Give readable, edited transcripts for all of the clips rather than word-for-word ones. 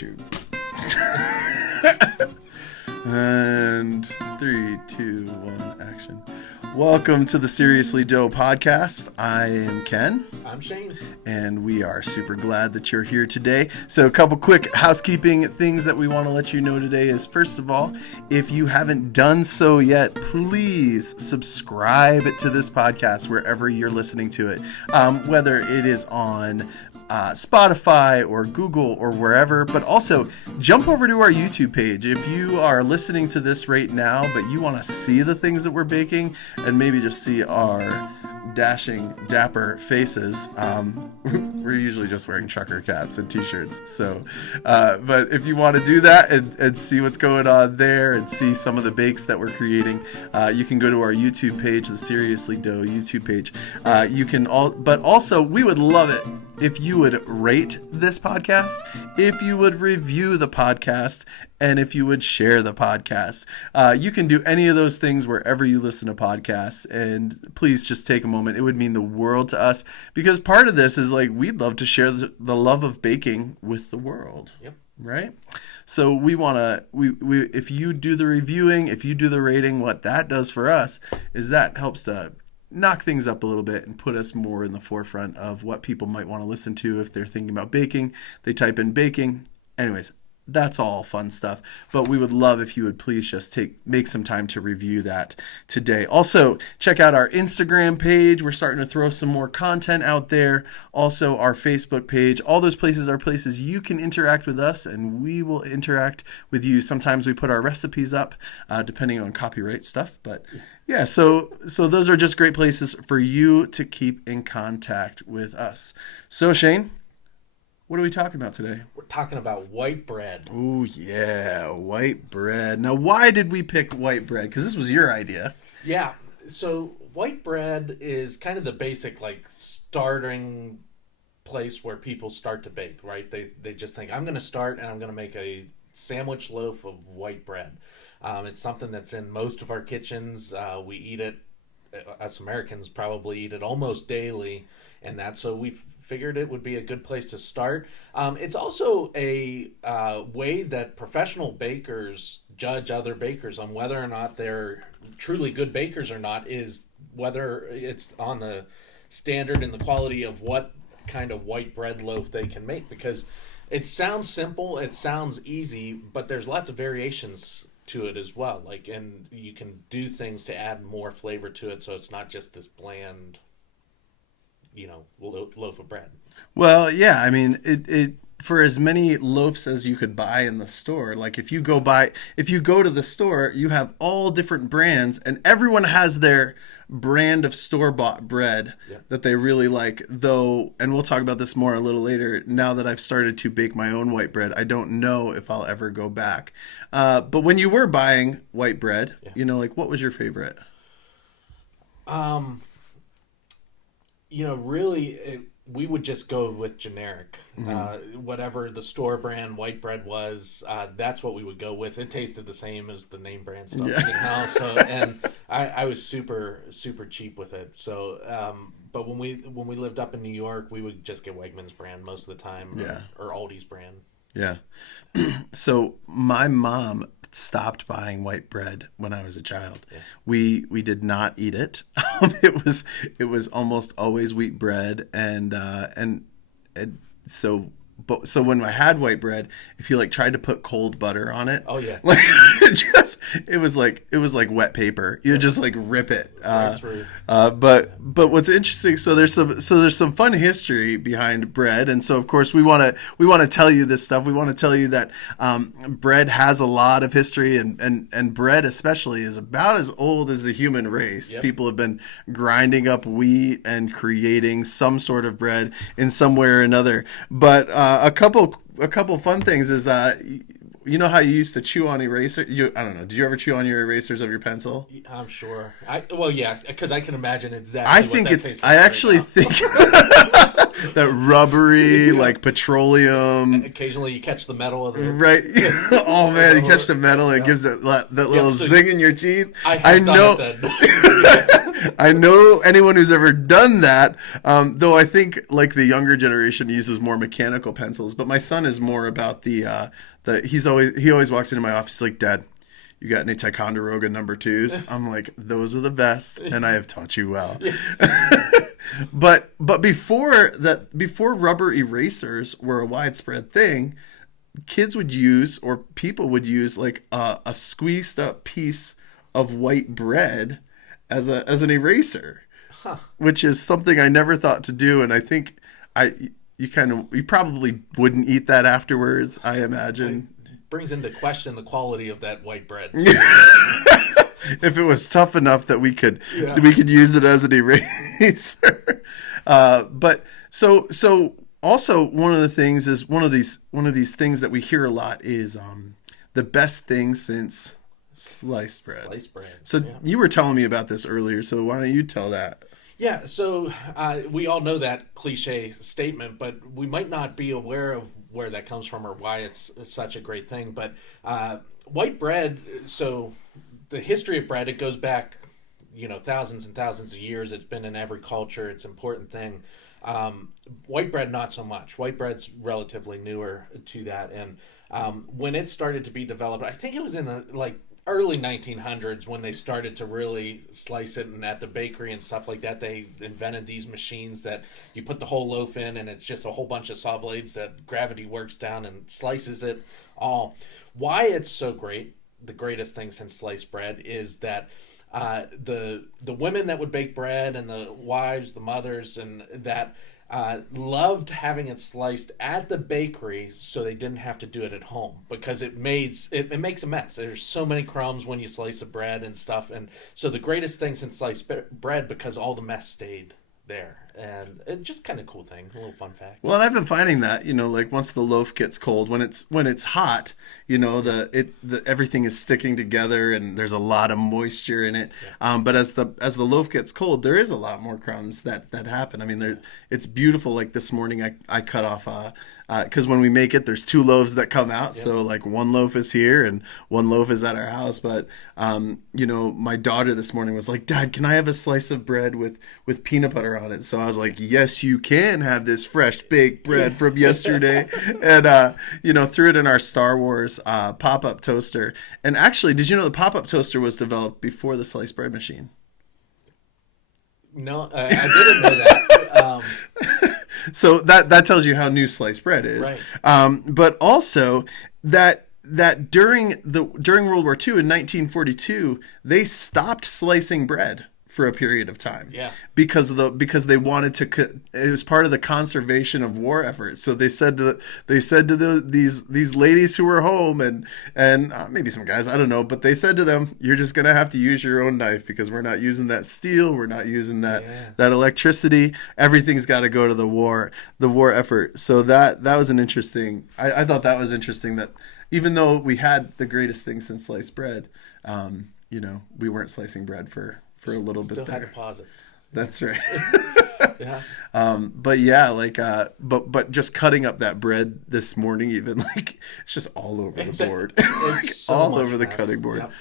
shoot. And 3, 2, 1, action. Welcome to the Seriously Doe podcast. I am Ken. I'm Shane. And we are super glad that you're here today. So a couple quick housekeeping things that we want to let you know today is, first of all, if you haven't done so yet, please subscribe to this podcast wherever you're listening to it. Whether it is on Spotify or Google or wherever, but also jump over to our YouTube page. If you are listening to this right now, but you want to see the things that we're baking and maybe just see our dashing, dapper faces, we're usually just wearing trucker caps and t-shirts. So, but if you want to do that and see what's going on there and see some of the bakes that we're creating, you can go to our YouTube page, the Seriously Doe YouTube page. But also we would love it if you would rate this podcast, if you would review the podcast, and if you would share the podcast. You can do any of those things wherever you listen to podcasts, and please just take a moment. It would mean the world to us, because part of this is like we'd love to share the love of baking with the world. Yep. Right? So we want to, if you do the reviewing, if you do the rating, what that does for us is that helps to knock things up a little bit and put us more in the forefront of what people might want to listen to if they're thinking about baking. They type in baking. Anyways, that's all fun stuff. But we would love if you would please just make some time to review that today. Also, check out our Instagram page. We're starting to throw some more content out there. Also, our Facebook page. All those places are places you can interact with us, and we will interact with you. Sometimes we put our recipes up, depending on copyright stuff. But yeah, so those are just great places for you to keep in contact with us. So, Shane, what are we talking about today? We're talking about white bread. Oh, yeah, white bread. Now, why did we pick white bread? Because this was your idea. Yeah, so white bread is kind of the basic, like, starting place where people start to bake, right? They just think, I'm going to start and I'm going to make a sandwich loaf of white bread. It's something that's in most of our kitchens. We eat it, us Americans probably eat it almost daily, and that's so we figured it would be a good place to start. It's also a way that professional bakers judge other bakers on whether or not they're truly good bakers or not, is whether it's on the standard and the quality of what kind of white bread loaf they can make, because it sounds simple, it sounds easy, but there's lots of variations to it as well. Like, and you can do things to add more flavor to it, so it's not just this bland, loaf of bread. Well, yeah, I mean, it for as many loaves as you could buy in the store, like if you go to the store, you have all different brands, and everyone has their brand of store-bought bread that they really like, though, and we'll talk about this more a little later. Now that I've started to bake my own white bread, I don't know if I'll ever go back. But when you were buying white bread, what was your favorite? Really, we would just go with generic. Whatever the store brand white bread was, that's what we would go with. It tasted the same as the name brand stuff. Yeah. So, and I was super, super cheap with it. So, but when we lived up in New York, we would just get Wegmans brand most of the time, or Aldi's brand. Yeah. So my mom stopped buying white bread when I was a child. Yeah. We did not eat it. It was almost always wheat bread, and so when I had white bread, if you tried to put cold butter on it, it was like wet paper. You just rip it. But what's interesting, so there's some fun history behind bread, and so of course we want to tell you this stuff. We want to tell you that bread has a lot of history, and bread especially is about as old as the human race. Yep. People have been grinding up wheat and creating some sort of bread in some way or another. But a couple fun things is you know how you used to chew on eraser? I don't know. Did you ever chew on your erasers of your pencil? I'm sure. Because I can imagine exactly. I actually think that rubbery, like petroleum. And occasionally, you catch the metal of it. Right. Oh man, you catch the metal and it gives it that little zing in your teeth. I know. I know anyone who's ever done that. Though I think like the younger generation uses more mechanical pencils, but my son is more about the he always walks into my office like, Dad, you got any Ticonderoga number twos? I'm like, those are the best, and I have taught you well. But before rubber erasers were a widespread thing, kids would use or people would use like a squeezed up piece of white bread as an eraser, which is something I never thought to do, and I think you probably wouldn't eat that afterwards, I imagine. Brings into question the quality of that white bread. If it was tough enough that we could use it as an eraser. But so also one of the things is one of these things that we hear a lot is the best thing since sliced bread. Sliced bread. So you were telling me about this earlier, so why don't you tell that? Yeah, so we all know that cliche statement, but we might not be aware of where that comes from or why it's such a great thing. But white bread, so the history of bread, it goes back, thousands and thousands of years. It's been in every culture. It's an important thing. White bread, not so much. White bread's relatively newer to that. And when it started to be developed, I think it was in the early 1900s when they started to really slice it, and at the bakery and stuff like that, they invented these machines that you put the whole loaf in, and it's just a whole bunch of saw blades that gravity works down and slices it all. Why it's so great, the greatest thing since sliced bread, is that the women that would bake bread and the wives, the mothers, and that loved having it sliced at the bakery so they didn't have to do it at home, because it makes a mess. There's so many crumbs when you slice the bread and stuff, and so the greatest thing since sliced bread, because all the mess stayed there. And it's just kind of cool thing, a little fun fact. Well, and I've been finding that, like once the loaf gets cold, when it's hot, everything is sticking together and there's a lot of moisture in it. Yeah. But as the loaf gets cold, there is a lot more crumbs that happen. I mean, it's beautiful. Like this morning, I cut off because when we make it, there's 2 loaves that come out. Yep. So like 1 loaf is here and 1 loaf is at our house. But my daughter this morning was like, Dad, can I have a slice of bread with peanut butter on it? So I was like, yes, you can have this fresh baked bread from yesterday. And, threw it in our Star Wars pop-up toaster. And actually, did you know the pop-up toaster was developed before the sliced bread machine? No, I didn't know that. So that tells you how new sliced bread is. Right. But also that during World War II in 1942, they stopped slicing bread for a period of time. Yeah. Because they wanted to. It was part of the conservation of war efforts. So they said to these ladies who were home and maybe some guys, I don't know, but they said to them, you're just gonna have to use your own knife because we're not using that steel, we're not using that electricity. Everything's got to go to the war effort. So that was an interesting. I thought that was interesting that even though we had the greatest thing since sliced bread, we weren't slicing bread for a little bit there. Still had to pause it. That's right. Yeah. But yeah, but just cutting up that bread this morning, even it's just all over the board, it's so all much over the mess. cutting board. Yep.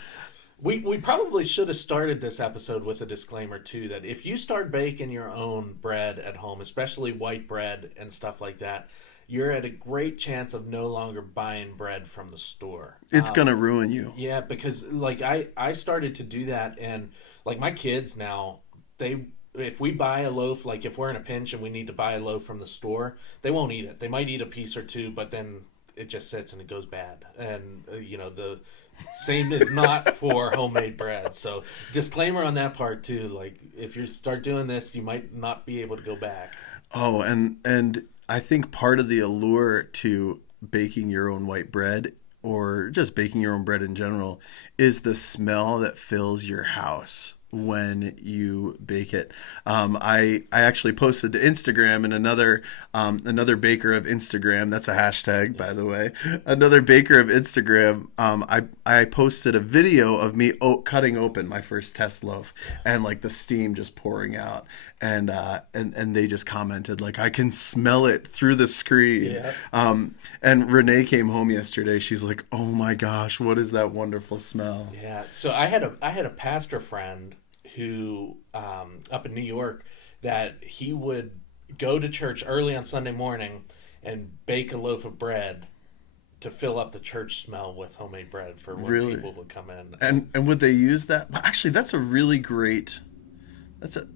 We probably should have started this episode with a disclaimer too, that if you start baking your own bread at home, especially white bread and stuff like that, you're at a great chance of no longer buying bread from the store. It's gonna ruin you. Yeah, because I started to do that, and my kids now, if we buy a loaf, if we're in a pinch and we need to buy a loaf from the store, they won't eat it. They might eat a piece or 2, but then it just sits and it goes bad. And the same is not for homemade bread. So disclaimer on that part too. If you start doing this, you might not be able to go back. Oh, and I think part of the allure to baking your own white bread, or just baking your own bread in general, is the smell that fills your house when you bake it. I actually posted to Instagram, and another baker of Instagram, that's a hashtag, by the way, another baker of Instagram, I posted a video of me cutting open my first test loaf, and the steam just pouring out, and they just commented I can smell it through the screen. Yeah. And Renee came home yesterday. She's like, oh my gosh, what is that wonderful smell? Yeah. So I had a pastor friend who up in New York that he would go to church early on Sunday morning and bake a loaf of bread to fill up the church smell with homemade bread for when Really? people would come in. And would they use that? Well, actually, that's a really great. That's a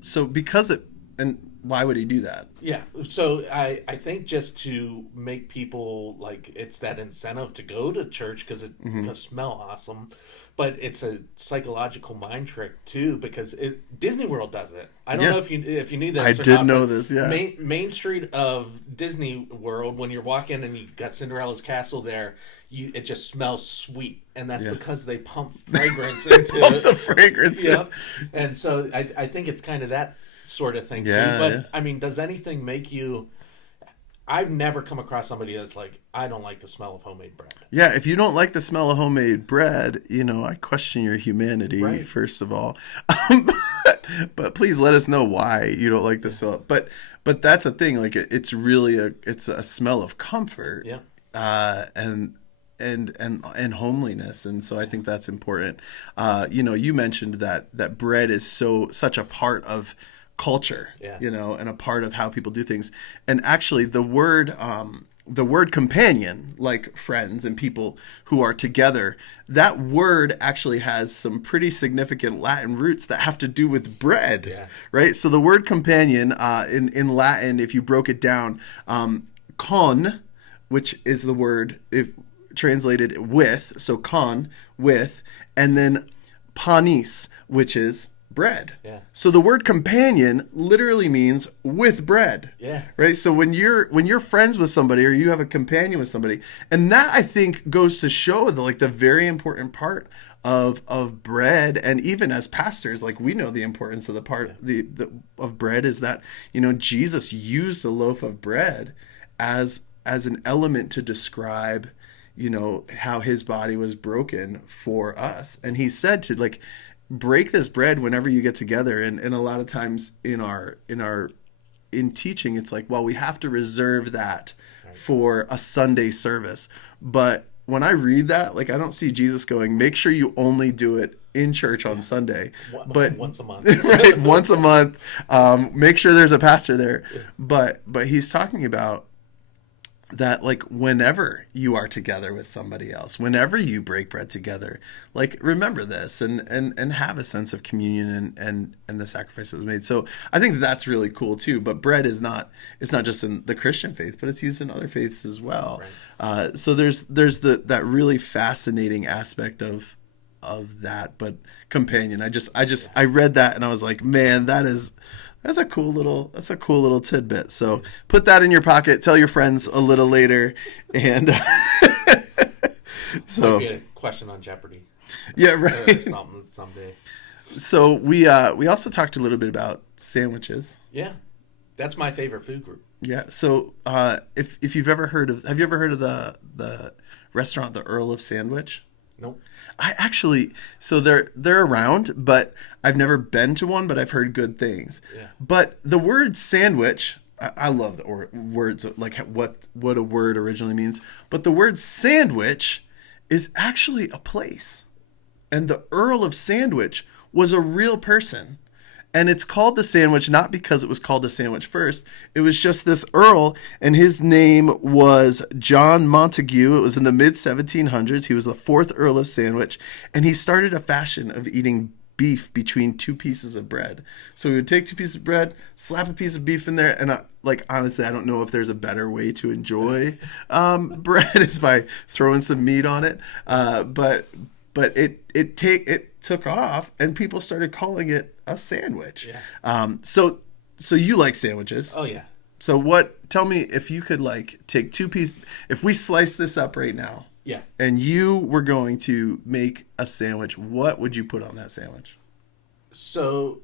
so because it and why would he do that? Yeah, so I think just to make people like it's that incentive to go to church because it can smell awesome, but it's a psychological mind trick too because Disney World does it. I don't Yeah. know if you knew this. I or did not, know but this, yeah. Main Street of Disney World when you're walking and you got Cinderella's castle there, it just smells sweet, and that's Yeah. because they pump fragrance into Pump it. the fragrance. Yeah, and so I think it's kind of that sort of thing Yeah, too. But yeah. I mean, does anything make you? I've never come across somebody that's like, I don't like the smell of homemade bread. Yeah, if you don't like the smell of homemade bread, I question your humanity, Right. first of all. But please let us know why you don't like the smell. But that's the thing, like it's really it's a smell of comfort. Yeah. And homeliness, and so I think that's important. You mentioned that bread is such a part of culture, Yeah. and a part of how people do things. And actually, the word companion, like friends and people who are together, that word actually has some pretty significant Latin roots that have to do with bread, Yeah. right? So the word companion in Latin, if you broke it down, con, which is the word if translated with, so con, with, and then panis, which is bread. Yeah. So the word companion literally means with bread. Yeah. Right? So when you're friends with somebody or you have a companion with somebody, and that I think goes to show the very important part of bread, and even as pastors, like we know the importance of of bread is that, Jesus used a loaf of bread as an element to describe how his body was broken for us. And he said to break this bread whenever you get together. And a lot of times in teaching, it's like, well, we have to reserve that for a Sunday service. But when I read that, I don't see Jesus going, make sure you only do it in church on Sunday, but once a month. right, once a month. Make sure there's a pastor there. But he's talking about that whenever you are together with somebody else, whenever you break bread together, remember this and have a sense of communion and the sacrifice that was made. So I think that's really cool too. But bread it's not just in the Christian faith, but it's used in other faiths as well. Right. So there's that really fascinating aspect of that. But companion, I read that and I was like, man, that's a cool little tidbit. So put that in your pocket. Tell your friends a little later, and so Might be a question on Jeopardy yeah, or right. something someday. So we also talked a little bit about sandwiches. Yeah, that's my favorite food group. Yeah. So if you've ever heard of, have you ever heard of the restaurant, the Earl of Sandwich? Nope. I actually, so they're around, but I've never been to one, but I've heard good things. Yeah. But the word sandwich, I love the words, like what a word originally means. But the word sandwich is actually a place. And the Earl of Sandwich was a real person. And it's called the Sandwich not because it was called the Sandwich first. It was just this Earl, and his name was John Montague. It was in the mid-1700s. He was the fourth Earl of Sandwich, and he started a fashion of eating beef between two pieces of bread. So he would take two pieces of bread, slap a piece of beef in there, and honestly, I don't know if there's a better way to enjoy bread is by throwing some meat on it. But it took off, and people started calling it a sandwich. Yeah. So you like sandwiches? Oh yeah. So tell me if you could take two pieces. If we slice this up right now, Yeah. and you were going to make a sandwich, what would you put on that sandwich? So,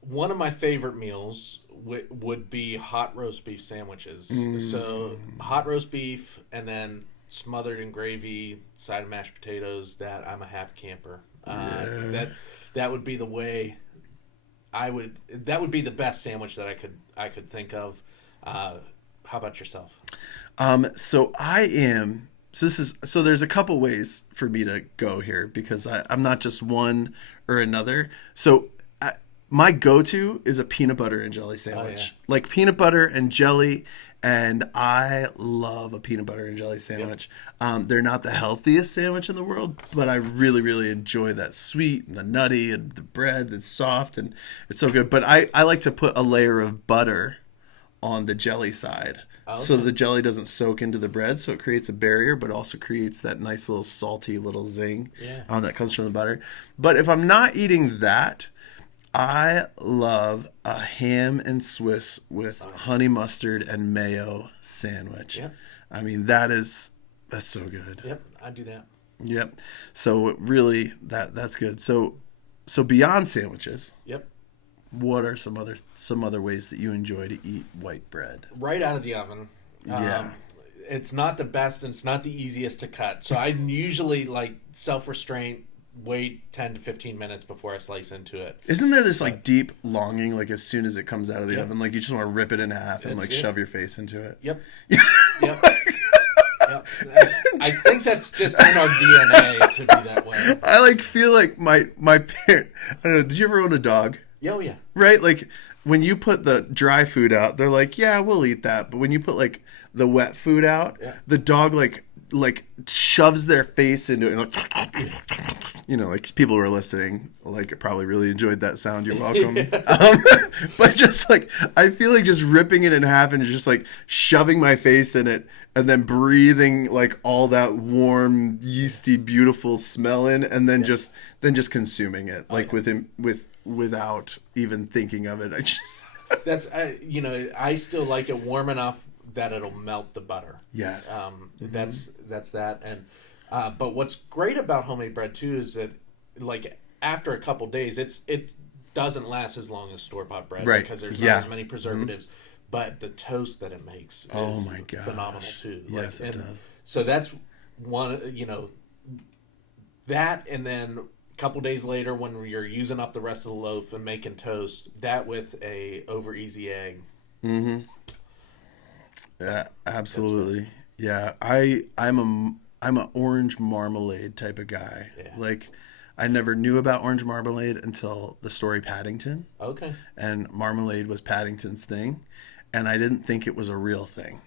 one of my favorite meals would be hot roast beef sandwiches. So, hot roast beef and then smothered in gravy, side of mashed potatoes. That I'm a happy camper. That would be the way that would be the best sandwich that I could think of. How about yourself? So I am So there's a couple ways for me to go here because I'm not just one or another. So my go-to is a peanut butter and jelly sandwich. yeah. Like peanut butter and jelly, and I love a peanut butter and jelly sandwich. They're not the healthiest sandwich in the world, but I really, really enjoy that sweet and the nutty and the bread that's soft and it's so good. But I like to put a layer of butter on the jelly side. So the jelly doesn't soak into the bread, so it creates a barrier, but also creates that nice little salty little zing that comes from the butter. But if I'm not eating that, I love a ham and Swiss with honey mustard and mayo sandwich. Yep. I mean, that's so good. Yep, I do that. Yep. So really, that's good. So beyond sandwiches, Yep. what are some other ways that you enjoy to eat white bread? Right out of the oven. Yeah. It's not the best and it's not the easiest to cut. So I usually like self-restraint, wait 10 to 15 minutes before I slice into it. Isn't there this like deep longing, like as soon as it comes out of the oven, like you just want to rip it in half and like shove your face into it? Yep. Yep. Yep. I think that's just in our DNA to be that way. I like feel like my parent. I don't know. Did you ever own a dog? Oh yeah. Right, like when you put the dry food out, they're like, "Yeah, we'll eat that." But when you put like the wet food out, the dog like shoves their face into it, and like, like people who are listening, like probably really enjoyed that sound. You're welcome. But just like I feel like just ripping it in half and just like shoving my face in it, and then breathing like all that warm, yeasty, beautiful smell in, and then just consuming it like without even thinking of it. I just that's I still like it warm enough that it'll melt the butter. Yes. That's that. And but what's great about homemade bread too is that like after a couple days it doesn't last as long as store-bought bread because there's not as many preservatives. But the toast that it makes is phenomenal too. Yes, it does. So that's one, that, and then a couple days later when you're using up the rest of the loaf and making toast, that with a over easy egg. Mm-hmm. Yeah, absolutely. Yeah, I'm an orange marmalade type of guy. Yeah. Like, I never knew about orange marmalade until the story Paddington. Okay. And marmalade was Paddington's thing, and I didn't think it was a real thing.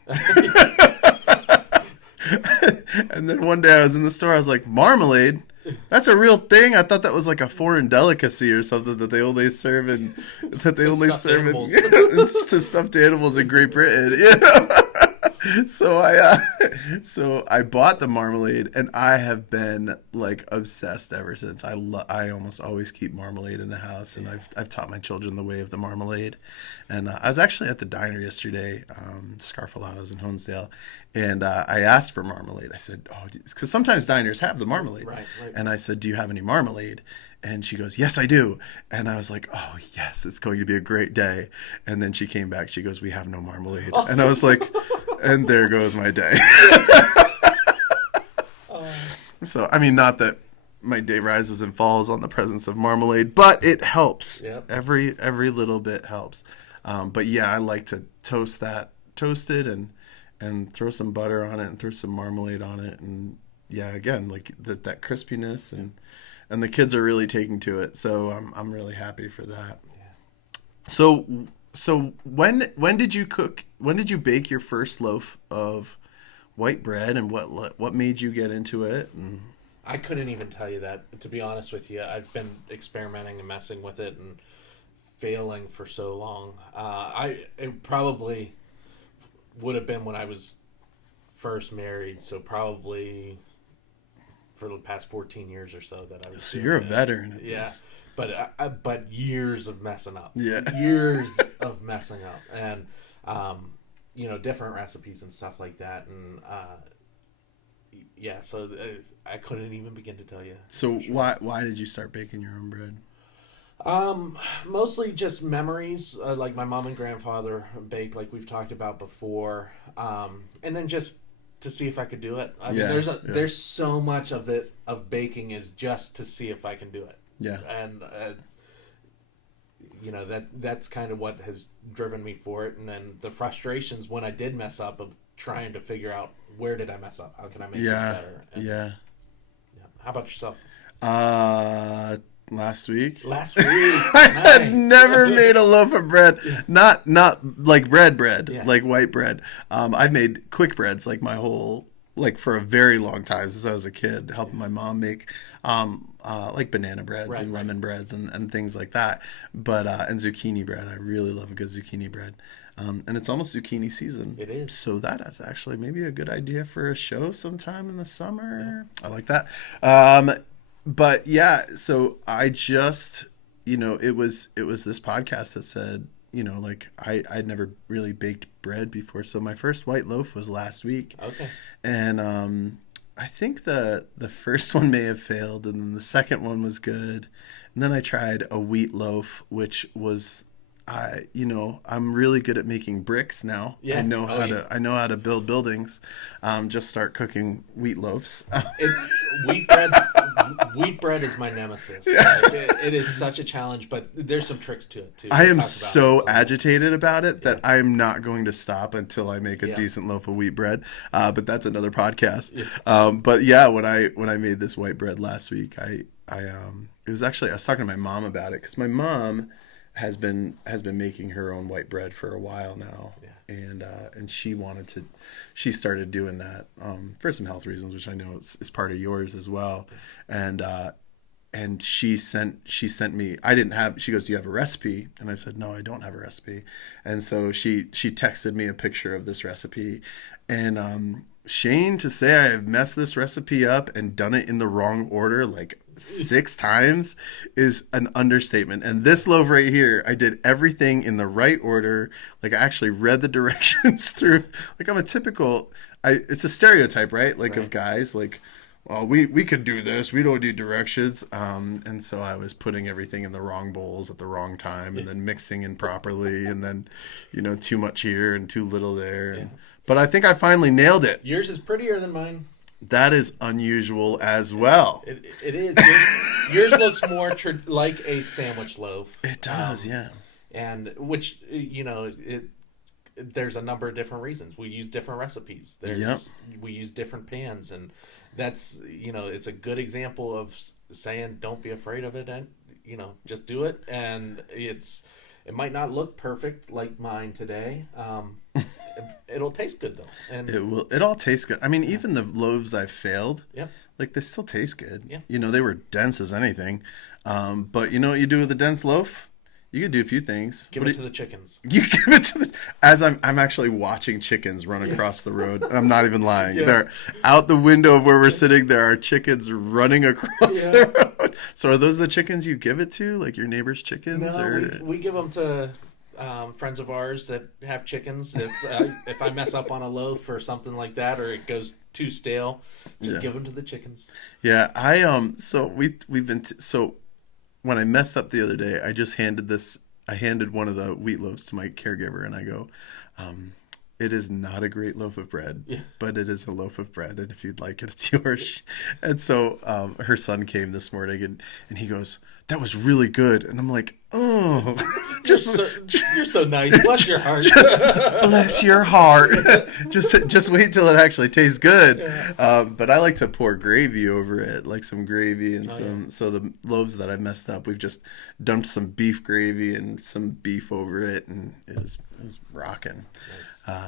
And then one day I was in the store, I was like, marmalade? That's a real thing? I thought that was like a foreign delicacy or something that they only serve in to stuffed animals in Great Britain. You know? So I bought the marmalade, and I have been like obsessed ever since. I almost always keep marmalade in the house, and I've taught my children the way of the marmalade. And I was actually at the diner yesterday, Scarfalatos in Honesdale, and I asked for marmalade. I said, "Oh," because sometimes diners have the marmalade, right. And I said, "Do you have any marmalade?" And she goes, "Yes, I do." And I was like, "Oh, yes, it's going to be a great day." And then she came back. She goes, "We have no marmalade." And I was like, and there goes my day. So, I mean, not that my day rises and falls on the presence of marmalade, but it helps. Yep. Every little bit helps. But yeah, I like to toast it and throw some butter on it and throw some marmalade on it. And yeah, again, like that crispiness and the kids are really taking to it. So I'm really happy for that. Yeah. So when did you cook? When did you bake your first loaf of white bread, and what made you get into it? And I couldn't even tell you that, to be honest with you. I've been experimenting and messing with it and failing for so long. It probably would have been when I was first married, so probably for the past 14 years or so that I was. So you're a veteran at this. But years of messing up. Yeah. Years of messing up. And, different recipes and stuff like that. And, so I couldn't even begin to tell you. So why did you start baking your own bread? Mostly just memories. Like my mom and grandfather baked, like we've talked about before. And then just to see if I could do it. I mean, there's so much of baking is just to see if I can do it. Yeah. And, that's kind of what has driven me for it. And then the frustrations when I did mess up of trying to figure out where did I mess up? How can I make this Yeah. better? And, Yeah. yeah. How about yourself? Last week. Last week, I had nice. never made a loaf of bread. Not like bread, Yeah. like white bread. I've made quick breads like my whole, like for a very long time since I was a kid, helping my mom make like banana breads Right, and right. lemon breads and things like that. But and zucchini bread. I really love a good zucchini bread. And it's almost zucchini season. It is. So that is actually maybe a good idea for a show sometime in the summer. I like that. But yeah, so I just, it was this podcast that said, like I'd never really baked bread before. So my first white loaf was last week. Okay. And I think the first one may have failed, and then the second one was good. And then I tried a wheat loaf, which was I'm really good at making bricks now. Yeah. I know how to build buildings. Just start cooking wheat loaves. It's wheat bread. Wheat bread is my nemesis. Like, it is such a challenge, but there's some tricks to it too. I We'll am talk about so it, agitated about it that I'm not going to stop until I make a Yeah. decent loaf of wheat bread. But that's another podcast. Yeah. But yeah, when I made this white bread last week, it was actually, I was talking to my mom about it because my mom has been making her own white bread for a while now. Yeah. And she started doing that for some health reasons, which I know is part of yours as well. And she sent me, she goes, do you have a recipe? And I said, no, I don't have a recipe. And so she texted me a picture of this recipe. And Shane, to say I have messed this recipe up and done it in the wrong order like 6 times is an understatement. And this loaf right here, I did everything in the right order. Like I actually read the directions through. Like I'm a typical, it's a stereotype, right? Like Right. of guys, like, well, we could do this. We don't need directions. And so I was putting everything in the wrong bowls at the wrong time and then mixing improperly and then, too much here and too little there. Yeah. But I think I finally nailed it. Yours is prettier than mine. That is unusual as well. It is. Yours looks more like a sandwich loaf. It does, yeah. And which there's a number of different reasons. We use different recipes. We use different pans, and that's it's a good example of saying don't be afraid of it, and just do it. And it might not look perfect like mine today. It'll taste good though, and It will. It all tastes good. I mean, even the loaves I failed, Yep. like they still taste good. Yeah. They were dense as anything. But you know what you do with a dense loaf? You could do a few things. give What it do to the chickens. you give it to as I'm actually watching chickens run across the road. I'm not even lying. Yeah. They're out the window of where we're sitting. There are chickens running across Yeah. the road. So are those the chickens you give it to, like your neighbor's chickens? No, or we give them to friends of ours that have chickens. If I mess up on a loaf or something like that, or it goes too stale, just Yeah. give them to the chickens. Yeah, so we've been so when I messed up the other day, I handed one of the wheat loaves to my caregiver and I go, it is not a great loaf of bread, Yeah. but it is a loaf of bread, and if you'd like it, it's yours. And so her son came this morning and he goes, that was really good. And I'm like, oh, You're so nice. Bless your heart. bless your heart. just wait till it actually tastes good. But I like to pour gravy over it, like some gravy and so the loaves that I messed up, we've just dumped some beef gravy and some beef over it, and it was rocking.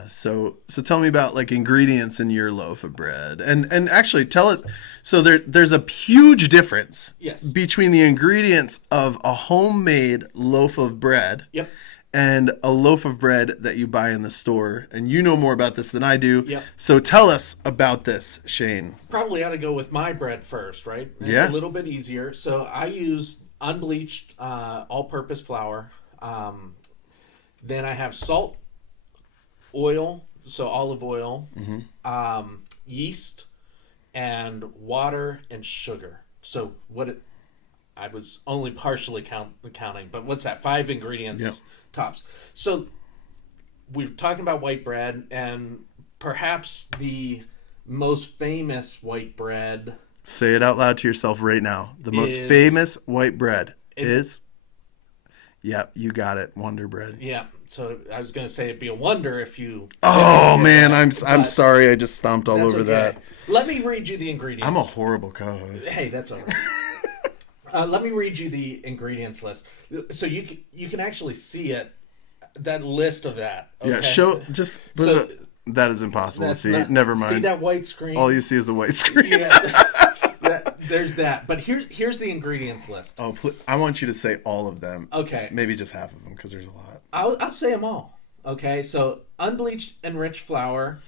So tell me about like ingredients in your loaf of bread, and actually tell us. So there's a huge difference Yes. between the ingredients of a homemade loaf of bread Yep. and a loaf of bread that you buy in the store. And you know more about this than I do. Yep. So tell us about this, Shane. Probably ought to go with my bread first, right? Yeah. It's a little bit easier. So I use unbleached all-purpose flour. Then I have salt, oil, so olive oil, yeast, and water and sugar. So I was only partially counting, but what's that? 5 ingredients Yep. tops. So we're talking about white bread, and perhaps the most famous white bread Say it out loud to yourself right now. The most Is- famous white bread is. Yep, you got it. Wonder Bread. Yeah. So I was going to say it'd be a wonder if you. Oh man, that, I'm sorry. I just stomped all that's over okay. that. Let me read you the ingredients. I'm a horrible co-host. Hey, that's all right. Let me read you the ingredients list, so you can actually see it. That list of that. Okay? Yeah, show just. So, that is impossible to see. not, Never mind. See that white screen? All you see is a white screen. Yeah. There's that. But here's the ingredients list. Oh, I want you to say all of them. Okay. Maybe just half of them because there's a lot. I'll say them all. Okay. So unbleached enriched flour,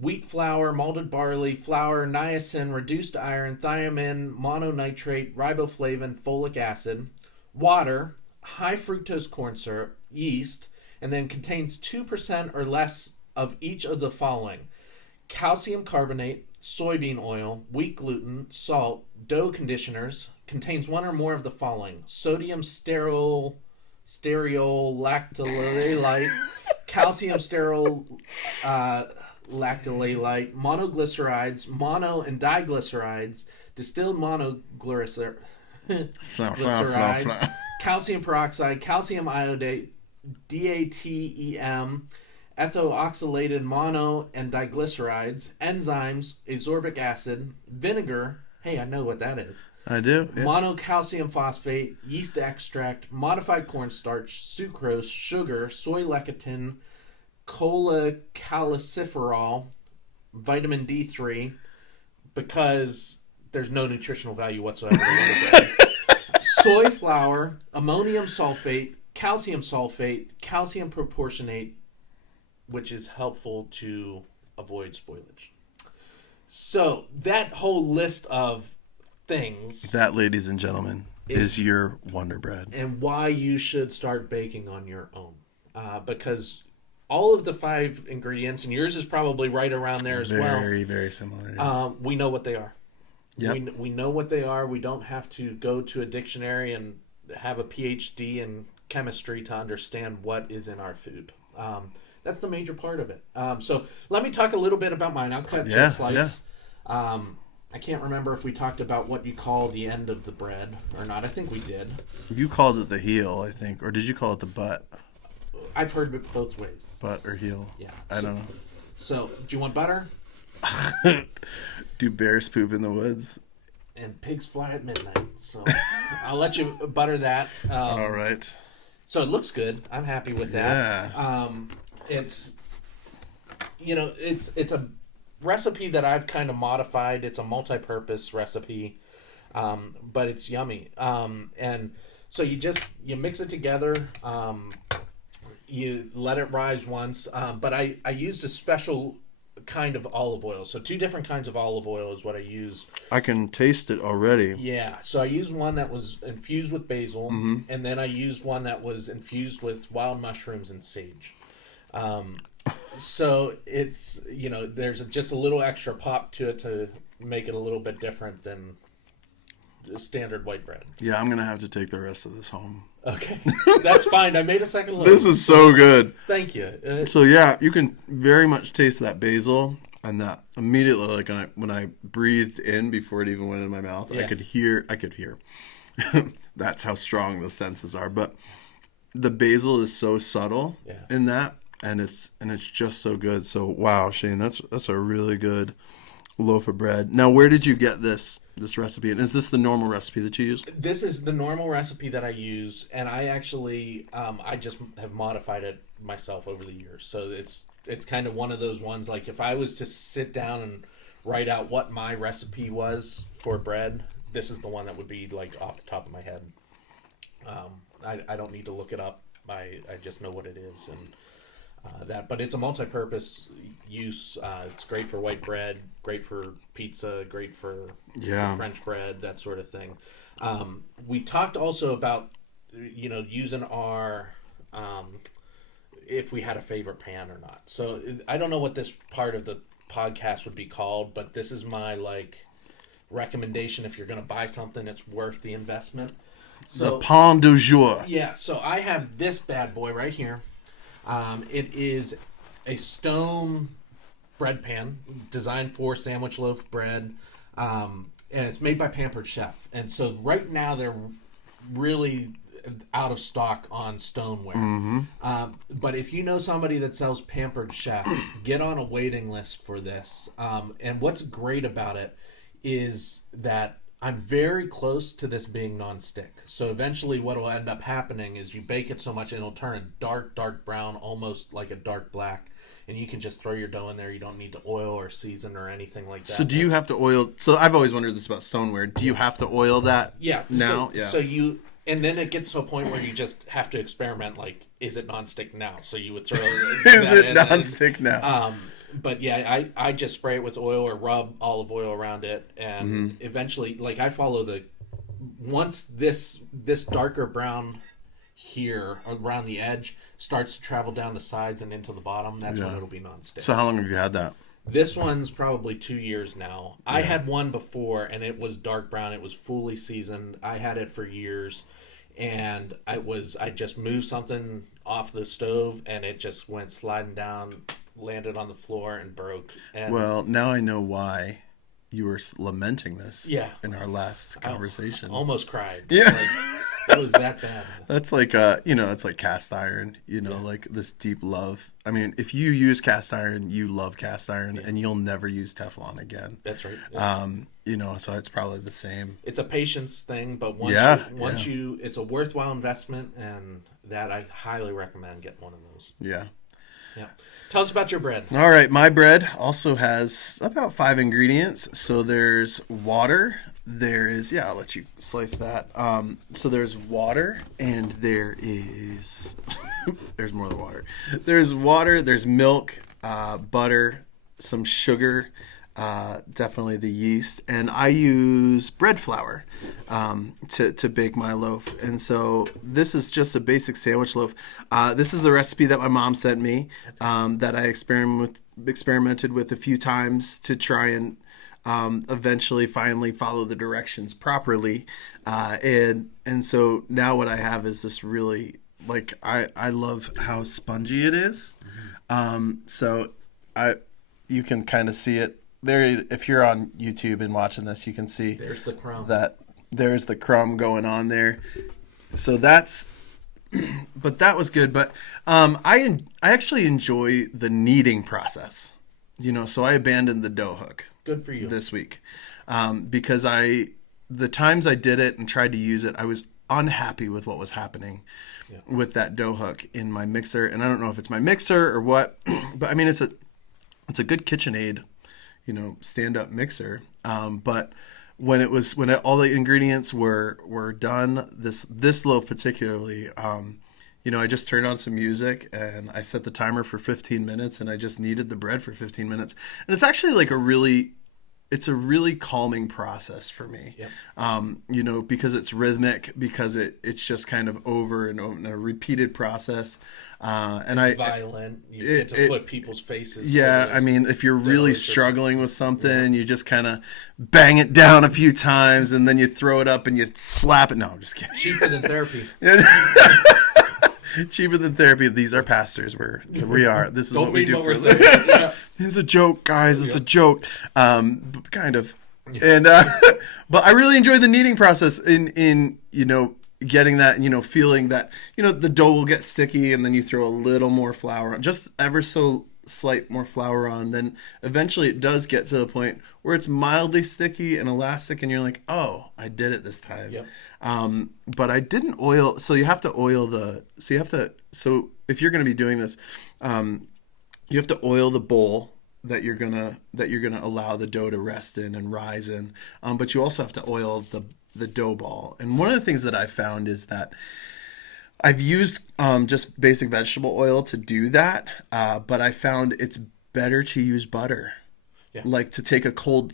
wheat flour, malted barley, flour, niacin, reduced iron, thiamine, mononitrate, riboflavin, folic acid, water, high fructose corn syrup, yeast, and then contains 2% or less of each of the following: calcium carbonate, soybean oil, wheat gluten, salt, dough conditioners. Contains one or more of the following: sodium stearyl lactylate, calcium stearyl lactylate, monoglycerides, mono and diglycerides, distilled monoglycerides, calcium peroxide, calcium iodate, DATEM, ethioxylated mono and diglycerides, enzymes, ascorbic acid, vinegar. Hey, I know what that is. I do. Yeah. Monocalcium phosphate, yeast extract, modified cornstarch, sucrose, sugar, soy lecithin, cholecalciferol, vitamin D3, because there's no nutritional value whatsoever. Soy flour, ammonium sulfate, calcium proportionate, which is helpful to avoid spoilage. So that whole list of things, that, ladies and gentlemen, is your Wonder Bread. And why you should start baking on your own. Because all of the 5 ingredients, and yours is probably right around there as well. Very, very similar. Yeah. We know what they are. Yep. We know what they are. We don't have to go to a dictionary and have a PhD in chemistry to understand what is in our food. That's the major part of it. So let me talk a little bit about mine. I'll cut just slice. Yeah. I can't remember if we talked about what you call the end of the bread or not. I think we did. You called it the heel, I think. Or did you call it the butt? I've heard it both ways. Butt or heel? Yeah. I don't know. So, do you want butter? Do bears poop in the woods? And pigs fly at midnight. So, I'll let you butter that. All right. So, it looks good. I'm happy with that. Yeah. It's a recipe that I've kind of modified. It's a multi-purpose recipe, but it's yummy. And so you mix it together. You let it rise once. But I used a special kind of olive oil. So 2 different kinds of olive oil is what I use. I can taste it already. Yeah. So I used one that was infused with basil, and then I used one that was infused with wild mushrooms and sage. So it's, there's just a little extra pop to it to make it a little bit different than standard white bread. Yeah, I'm going to have to take the rest of this home. Okay. That's fine. I made a second loaf. This is so good. Thank you. So yeah, you can very much taste that basil, and that immediately, like when I breathed in before it even went in my mouth, yeah. I could hear. That's how strong the senses are. But the basil is so subtle in that. And it's just so good. So wow, Shane, that's a really good loaf of bread. Now, where did you get this recipe? And is this the normal recipe that you use? This is the normal recipe that I use, and I actually I just have modified it myself over the years. So it's kind of one of those ones, like if I was to sit down and write out what my recipe was for bread, this is the one that would be like off the top of my head. I don't need to look it up. I just know what it is, and but it's a multi-purpose use. It's great for white bread, great for pizza, great for French bread, that sort of thing. We talked also about using our if we had a favorite pan or not. So I don't know what this part of the podcast would be called, but this is my recommendation. If you're going to buy something, it's worth the investment. So, the pan du jour. Yeah. So I have this bad boy right here. It is a stone bread pan designed for sandwich loaf bread, and it's made by Pampered Chef. And so right now they're really out of stock on stoneware. But if you know somebody that sells Pampered Chef, get on a waiting list for this. And what's great about it is that I'm very close to this being nonstick. So eventually what will end up happening is you bake it so much and it'll turn a dark, dark brown, almost like a dark black. And you can just throw your dough in there. You don't need to oil or season or anything like that. So do you have to oil? So I've always wondered this about stoneware. Do you have to oil that? Yeah. Now? So you, and then it gets to a point where you just have to experiment. Like, is it nonstick now? So you would throw. Is it nonstick now? But yeah, I just spray it with oil or rub olive oil around it, and eventually, like I follow once this darker brown here around the edge starts to travel down the sides and into the bottom, that's when it'll be nonstick. So how long have you had that? This one's probably 2 years now. Yeah. I had one before, and it was dark brown. It was fully seasoned. I had it for years, and I just moved something off the stove, and it just went sliding down, landed on the floor, and broke. And well, now I know why you were lamenting this. Yeah. In our last conversation, I almost cried. Yeah. It was that bad. That's like it's like cast iron, like this deep love. I mean, if you use cast iron, you love cast iron, and you'll never use Teflon again. That's right. Yeah. So it's probably the same. It's a patience thing, but once you, it's a worthwhile investment, and that I highly recommend getting one of those. Yeah. Yeah. Tell us about your bread. All right, my bread also has about 5 ingredients. So there's water. There is, I'll let you slice that. So there's water, and there is, there's more than water. There's water, there's milk, butter, some sugar, definitely the yeast, and I use bread flour to bake my loaf. And so this is just a basic sandwich loaf. This is the recipe that my mom sent me, that I experimented with a few times to try and eventually finally follow the directions properly. And so now what I have is this really, like, I love how spongy it is. So you can kind of see it there. If you're on YouTube and watching this, you can see there's the crumb. There's the crumb going on there. So but that was good. But I actually enjoy the kneading process, so I abandoned the dough hook. Good for you. This week. Because the times I did it and tried to use it, I was unhappy with what was happening with that dough hook in my mixer. And I don't know if it's my mixer or what, but I mean, it's a good KitchenAid, stand-up mixer. But when all the ingredients were done, this loaf particularly, I just turned on some music and I set the timer for 15 minutes and I just kneaded the bread for 15 minutes. And it's actually like it's a really calming process for me. Yep. Because it's rhythmic, because it's just kind of over and over, a repeated process. And it's violent. You get to put people's faces. Yeah. I mean, if you're really struggling with something, you just kind of bang it down a few times and then you throw it up and you slap it. No, I'm just kidding. Cheaper than therapy. Cheaper than therapy. These are pastors. We are. This is Don't what we do what for we're saying. Yeah. It's a joke, guys. It's a joke. Kind of. And but I really enjoy the kneading process in getting that, feeling that, the dough will get sticky and then you throw a little more flour on, just ever so slight more flour on. Then eventually it does get to the point where it's mildly sticky and elastic and you're like, oh, I did it this time. Yep. But I didn't oil. So you have to oil so if you're going to be doing this, you have to oil the bowl that you're gonna allow the dough to rest in and rise in. But you also have to oil the dough ball. And one of the things that I found is that I've used just basic vegetable oil to do that, but I found it's better to use butter. Yeah. Like to take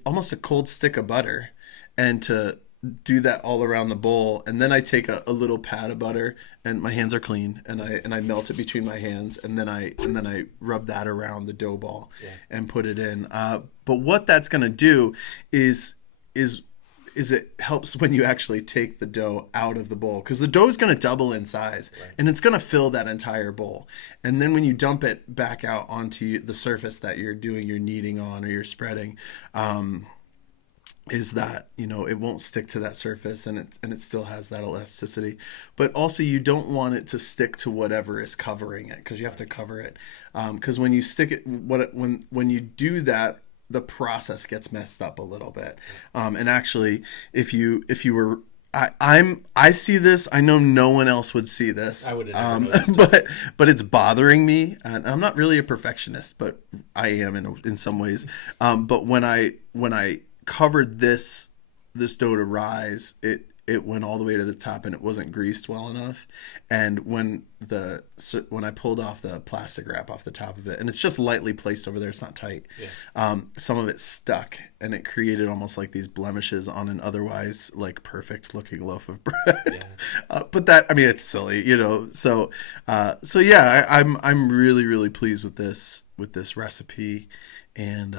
almost a cold stick of butter and to do that all around the bowl, and then I take a little pat of butter, and my hands are clean, and I melt it between my hands, and then I rub that around the dough ball and put it in. But what that's going to do is it helps when you actually take the dough out of the bowl, because the dough is going to double in size, and it's going to fill that entire bowl. And then when you dump it back out onto the surface that you're doing your kneading on or you're spreading, is that, you know, it won't stick to that surface, and it still has that elasticity. But also you don't want it to stick to whatever is covering it, because you have to cover it. Because when you stick it, when you do that, the process gets messed up a little bit. And actually, if you were I see this. I know no one else would see this. I would have never noticed it. But it's bothering me, and I'm not really a perfectionist, but I am in some ways. But when I covered this dough to rise, it went all the way to the top, and it wasn't greased well enough. And when I pulled off the plastic wrap off the top of it, and it's just lightly placed over there, it's not tight. Yeah. Some of it stuck, and it created almost like these blemishes on an otherwise like perfect looking loaf of bread. Yeah. But that, I mean, it's silly, you know. So yeah, I'm really really pleased with this recipe, and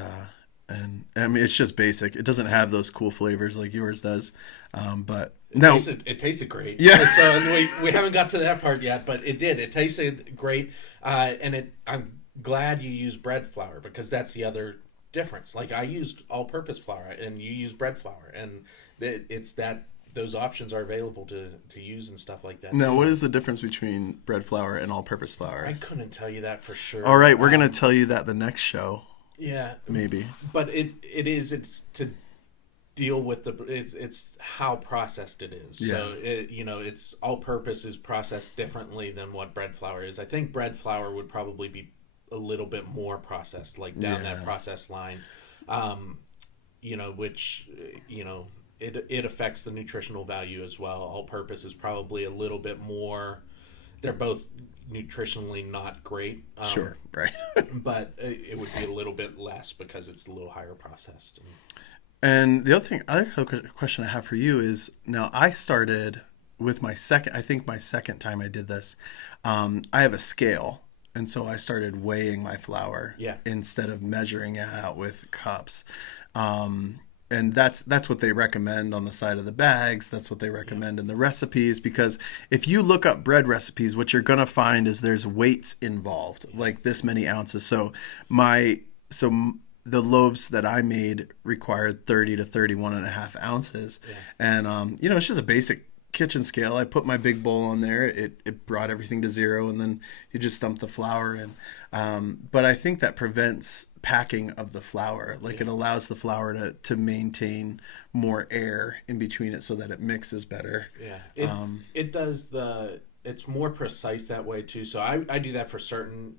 I mean, it's just basic. It doesn't have those cool flavors like yours does. But no, It tasted great. Yeah. So we haven't got to that part yet, but it did. It tasted great, and I'm glad you used bread flour, because that's the other difference. Like, I used all-purpose flour, and you use bread flour, and it's that those options are available to use and stuff like that. now, too. what is the difference between bread flour and all-purpose I flour? couldn't tell you that for sure. All right, we're gonna tell you that the next show, Yeah, maybe. but it's to deal with it's how processed it is. Yeah. So it's all purpose is processed differently than what bread flour is. I think bread flour would probably be a little bit more processed, like down Yeah. that process line, which it affects the nutritional value as well. All purpose is probably a little bit more. They're both nutritionally not great. Sure, right. But it would be a little bit less because it's a little higher processed. And the other question I have for you is, now I started with my second time I did this. I have a scale, and so I started weighing my flour Yeah. instead of measuring it out with cups. And that's what they recommend on the side of the bags. That's what they recommend in the recipes, because if you look up bread recipes, what you're gonna find is there's weights involved, like this many ounces. So the loaves that I made required 30 to 31 and a half ounces. Yeah. And, it's just a basic kitchen scale. I put my big bowl on there. It brought everything to zero, and then you just dump the flour in. But I think that prevents packing of the flour. Like, it allows the flour to maintain more air in between it so that it mixes better. Yeah, it does it's more precise that way too. So I do that for certain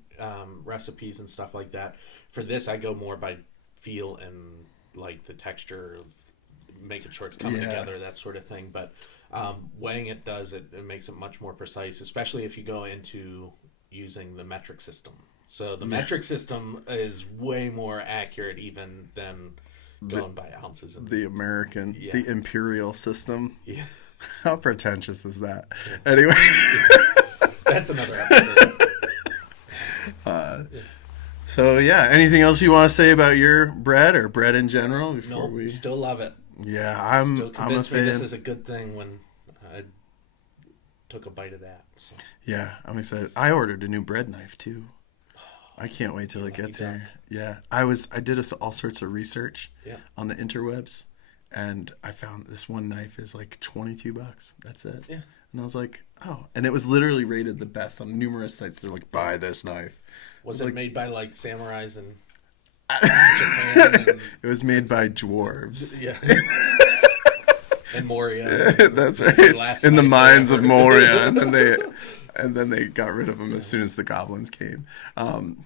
recipes and stuff like that. For this, I go more by feel and like the texture of making sure it's coming together, that sort of thing. But weighing it makes it much more precise, especially if you go into using the metric system. So the metric system is way more accurate even than going by ounces. The American, the imperial system. Yeah. How pretentious is that? Anyway. That's another episode. So yeah, anything else you want to say about your bread or bread in general before we? Still love it. Yeah, I'm Still a convinced me fan. this is a good thing when I took a bite of that. So. Yeah, I'm excited. I ordered a new bread knife too. I can't wait till it gets duck. here. Yeah, I did all sorts of research on the interwebs, and I found this one knife is like $22. That's it. Yeah. And I was like, oh, and it was literally rated the best on numerous sites. They're like, buy this knife. Was it made by like samurais in Japan? And, It was made by dwarves. yeah. And Moria. That's It was the right. last In the knife mines of ever. Moria, and then they got rid of them as soon as the goblins came.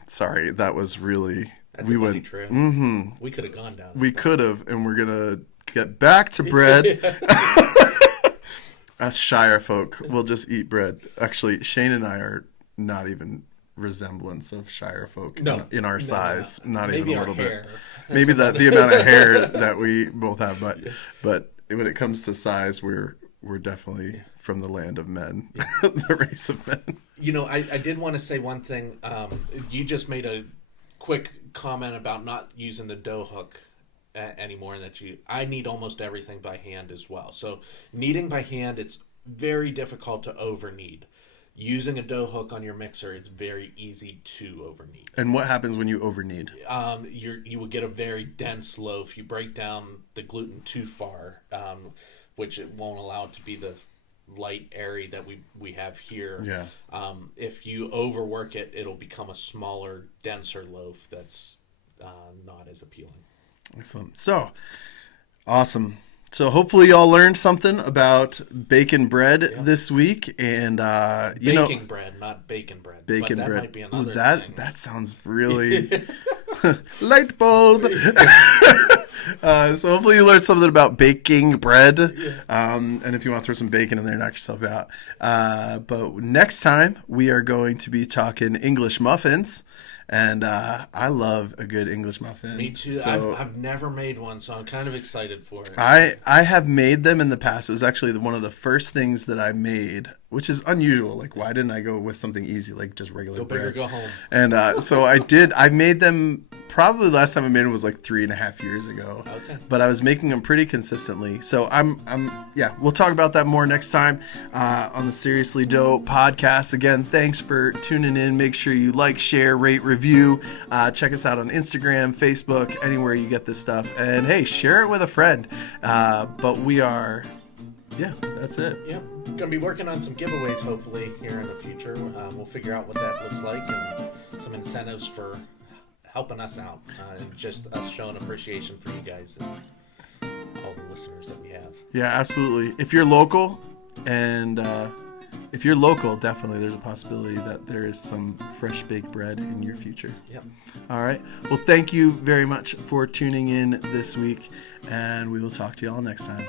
Sorry, that was really That's a funny trip. We could have gone down. we could have, and we're gonna get back to bread. Us Shire folk will just eat bread. Actually, Shane and I are not even resemblance of Shire folk No. in our No, size. no. Not Maybe even a our little hair. bit. Maybe the amount of hair that we both have, but when it comes to size, we're definitely from the land of men, the race of men. I did want to say one thing. You just made a quick comment about not using the dough hook anymore, and I knead almost everything by hand as well. So kneading by hand, it's very difficult to over knead. Using a dough hook on your mixer, it's very easy to overknead. And what happens when you overknead? You will get a very dense loaf. You break down the gluten too far, which it won't allow it to be the light, airy that we have here. Yeah. If you overwork it, it'll become a smaller, denser loaf that's not as appealing. Excellent. So, awesome. So hopefully y'all learned something about bacon bread this week, and Baking bread, not bacon bread. Bacon but that bread. might be another thing. That sounds really light bulb. So hopefully you learned something about baking bread, and if you want to throw some bacon in there, knock yourself out. But next time we are going to be talking English muffins. And I love a good English muffin. Me too. So I've never made one, so I'm kind of excited for it. I have made them in the past. It was actually one of the first things that I made, which is unusual. Like, why didn't I go with something easy, like just regular Go bread? big or go home. And so I did. I made them. Probably last time I made them was like 3.5 years ago. Okay. But I was making them pretty consistently. So we'll talk about that more next time on the Seriously Dough podcast. Again, thanks for tuning in. Make sure you like, share, rate, review. Check us out on Instagram, Facebook, anywhere you get this stuff. And hey, share it with a friend. But we are, that's it. Yep. Going to be working on some giveaways hopefully here in the future. We'll figure out what that looks like and some incentives for helping us out and just us showing appreciation for you guys and all the listeners that we have. Yeah, absolutely. If you're local, definitely there's a possibility that there is some fresh baked bread in your future. Yep. All right. Well, thank you very much for tuning in this week, and we will talk to you all next time.